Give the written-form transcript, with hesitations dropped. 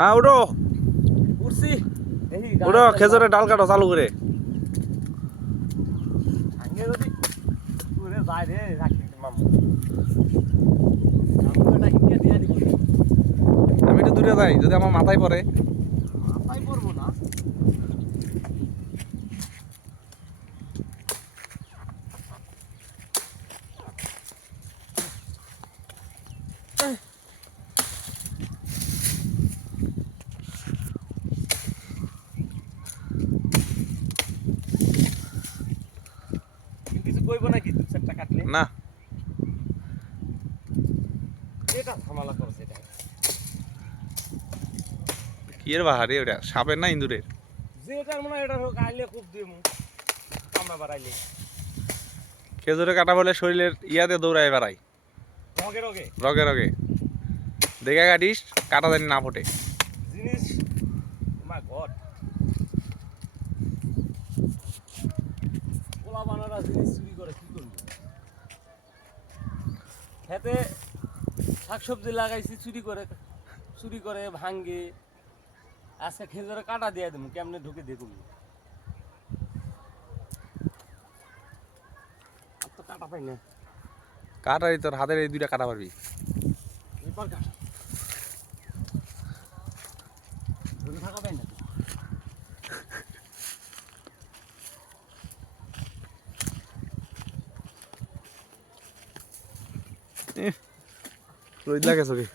হ্যাঁ উঠো উঠছি উঠো, খেজুরের ডাল কাটো চালু করে। আগে যদি ঘুরে যায় রে রাখি মামু আমাকে হিংকে দিয়ে দিব। আমি একটু দূরে যাই, যদি আমার মাথায় পড়ে। মাথায় পড়বো না। কিছু কইব নাকি দু চারটা কাটলে? না এটা ঝামেলা করছে এটা। কি এর বাহারে ওটা, সাপের না ইন্দুরের? যেটার মনে হয় এটা হোক আইলে খুব দিমু আমরা বাড়াইলে খেজুরে কাটা বলে শরীরের ইয়াতে দৌড়ায় বেড়ায়, রগে রগে রগে রগে। দেখে কাটিস, কাটা জানি না ফোটে। জিনিস মাই গড পোলা বানারা জিনিস চুরি করে কি করবো? খেতে শাকসবজি লাগাইছি চুরি করে ভাঙ্গে। আজকে খেজুরে কাটা দিয়ে দেবো, কেমনে ঢুকে দেখুন। আর তো কাটা পাই না। কাটারি তোর হাতের এই দুইটা কাটা পারবি। এবার কাটা ধরে থাকা পাই না। রোদ লাগে চোখে।